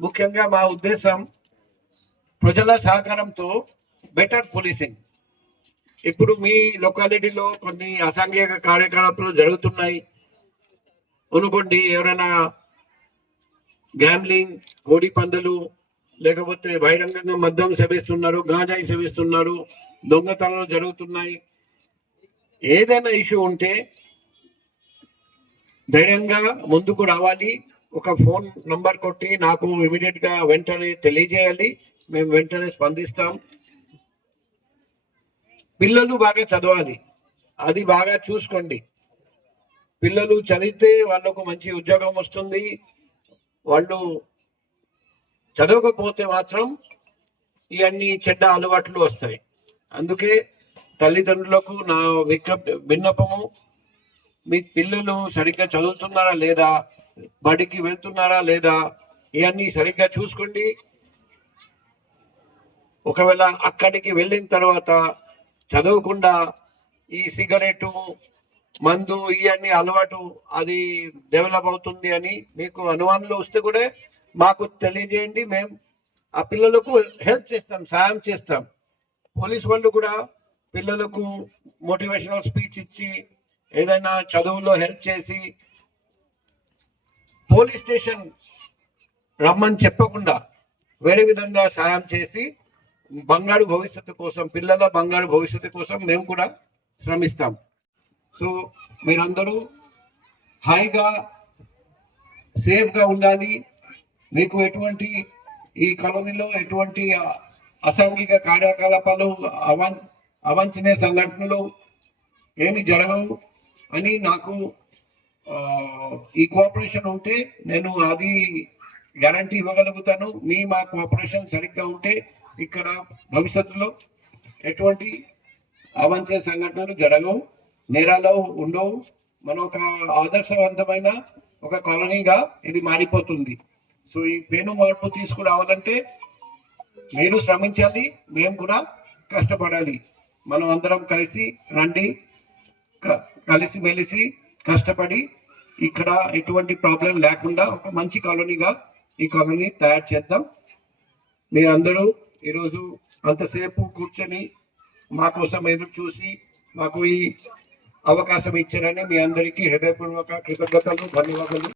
ముఖ్యంగా మా ఉద్దేశం ప్రజల సహకారంతో బెటర్ పోలీసింగ్. ఇప్పుడు మీ లొకాలిటీలో కొన్ని అసాంఘిక కార్యకలాపాలు జరుగుతున్నాయి. అనుకోండి ఎవరైనా గ్యాంబ్లింగ్ కోడి పందులు లేకపోతే బహిరంగంగా మద్యం సేవిస్తున్నారు గాంజాయి సేవిస్తున్నారు దొంగతనాలు జరుగుతున్నాయి. ఏదైనా ఇష్యూ ఉంటే ధైర్యంగా ముందుకు రావాలి. ఒక ఫోన్ నంబర్ కొట్టి నాకు ఇమీడియట్గా వెంటనే తెలియజేయాలి. మేము వెంటనే స్పందిస్తాం. పిల్లలు బాగా చదవాలి. అది బాగా చూసుకోండి. పిల్లలు చదివితే వాళ్ళకు మంచి ఉద్యోగం వస్తుంది. వాళ్ళు చదవకపోతే మాత్రం ఇవన్నీ చెడ్డ అలవాట్లు వస్తాయి. అందుకే తల్లిదండ్రులకు నా విజ్ఞప్ విన్నపము మీ పిల్లలు సరిగ్గా చదువుతున్నారా లేదా బడికి వెళ్తున్నారా లేదా ఇవన్నీ సరిగ్గా చూసుకోండి. ఒకవేళ అక్కడికి వెళ్ళిన తర్వాత చదవకుండా ఈ సిగరెటు మందు ఇవన్నీ అలవాటు అది డెవలప్ అవుతుంది అని మీకు అనుమానాలు వస్తే కూడా మాకు తెలియజేయండి. మేము ఆ పిల్లలకు హెల్ప్ చేస్తాం సాయం చేస్తాం. పోలీస్ వాళ్ళు కూడా పిల్లలకు మోటివేషనల్ స్పీచ్ ఇచ్చి ఏదైనా చదువులో హెల్ప్ చేసి పోలీస్ స్టేషన్ రమ్మని చెప్పకుండా వేరే విధంగా సాయం చేసి బంగారు భవిష్యత్తు కోసం పిల్లల బంగారు భవిష్యత్తు కోసం మేము కూడా శ్రమిస్తాం. సో మీరందరూ హాయిగా సేఫ్గా ఉండాలి. మీకు ఎటువంటి ఈ కాలనీలో ఎటువంటి అసాంఘిక కార్యకలాపాలు అవాంఛనీయ సంఘటనలు ఏమి జరగవు అని నాకు ఈ కోఆపరేషన్ ఉంటే నేను అది గ్యారంటీ ఇవ్వగలుగుతాను. మీ మా కోఆపరేషన్ సరిగ్గా ఉంటే ఇక్కడ భవిష్యత్తులో ఎటువంటి అవాంఛనీయ సంఘటనలు జరగవు నేరాలు ఉండవు. మన ఒక ఆదర్శవంతమైన ఒక కాలనీగా ఇది మారిపోతుంది. సో ఈ పేను మార్పు తీసుకురావాలంటే మీరు శ్రమించాలి మేము కూడా కష్టపడాలి. మనం అందరం కలిసి రండి క- కలిసి మెలిసి కష్టపడి ఇక్కడ ఎటువంటి ప్రాబ్లం లేకుండా ఒక మంచి కాలనీగా ఈ కాలనీ తయారు చేద్దాం. మీరందరూ ఈరోజు అంతసేపు కూర్చొని మా కోసం ఎదురు చూసి మాకు ఈ అవకాశం ఇచ్చారని మీ అందరికీ హృదయపూర్వక కృతజ్ఞతలు ధన్యవాదాలు.